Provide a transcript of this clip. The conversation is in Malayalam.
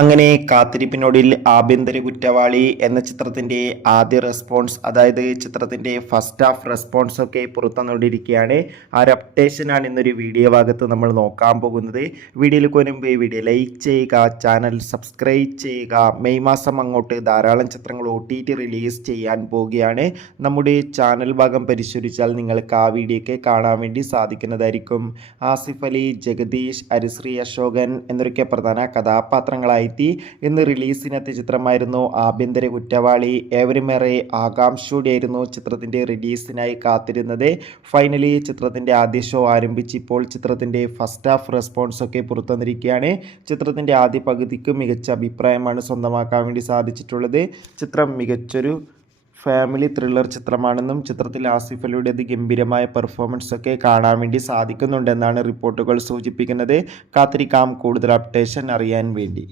അങ്ങനെ കാത്തിരിപ്പിനൊടുവിൽ ആഭ്യന്തര കുറ്റവാളി എന്ന ചിത്രത്തിൻ്റെ ആദ്യ റെസ്പോൺസ്, അതായത് ചിത്രത്തിൻ്റെ ഫസ്റ്റ് ഹാഫ് റെസ്പോൺസ് ഒക്കെ പുറത്തുവന്നുകൊണ്ടിരിക്കുകയാണ്. ആ ഒരു അപ്ഡേഷനാണ് ഇന്നൊരു വീഡിയോ ഭാഗത്ത് നമ്മൾ നോക്കാൻ പോകുന്നത്. വീഡിയോയിൽ മുൻപ് വീഡിയോ ലൈക്ക് ചെയ്യുക, ചാനൽ സബ്സ്ക്രൈബ് ചെയ്യുക. മെയ് മാസം അങ്ങോട്ട് ധാരാളം ചിത്രങ്ങൾ OTT റിലീസ് ചെയ്യാൻ പോവുകയാണ്. നമ്മുടെ ചാനൽ ഭാഗം പരിശോധിച്ചാൽ നിങ്ങൾക്ക് ആ വീഡിയോയ്ക്ക് കാണാൻ വേണ്ടി സാധിക്കുന്നതായിരിക്കും. ആസിഫ് അലി, ജഗദീഷ്, ഹരിശ്രീ അശോകൻ എന്നൊക്കെ പ്രധാന കഥാപാത്രങ്ങളായി ഇന്ന് റിലീസിനെത്തിയ ചിത്രമായിരുന്നു ആഭ്യന്തര കുറ്റവാളി. ഏവരുമേറെ ആകാംക്ഷയോടെയായിരുന്നു ചിത്രത്തിന്റെ റിലീസിനായി കാത്തിരുന്നത്. ഫൈനലി ചിത്രത്തിന്റെ ആദ്യ ഷോ ആരംഭിച്ചപ്പോൾ ചിത്രത്തിന്റെ ഫസ്റ്റ് ഹാഫ് റെസ്പോൺസ് ഒക്കെ പുറത്തുവന്നിരിക്കുകയാണ്. ചിത്രത്തിന്റെ ആദ്യ പകുതിക്ക് മികച്ച അഭിപ്രായമാണ് സ്വന്തമാക്കാൻ വേണ്ടി സാധിച്ചിട്ടുള്ളത്. ചിത്രം മികച്ചൊരു ഫാമിലി ത്രില്ലർ ചിത്രമാണെന്നും ചിത്രത്തിൽ ആസിഫ് അലിയുടേത് ഗംഭീരമായ പെർഫോമൻസ് ഒക്കെ കാണാൻ വേണ്ടി സാധിക്കുന്നുണ്ടെന്നാണ് റിപ്പോർട്ടുകൾ സൂചിപ്പിക്കുന്നത്. കാത്തിരിക്കാം കൂടുതൽ അപ്ഡേഷൻ അറിയാൻ വേണ്ടി.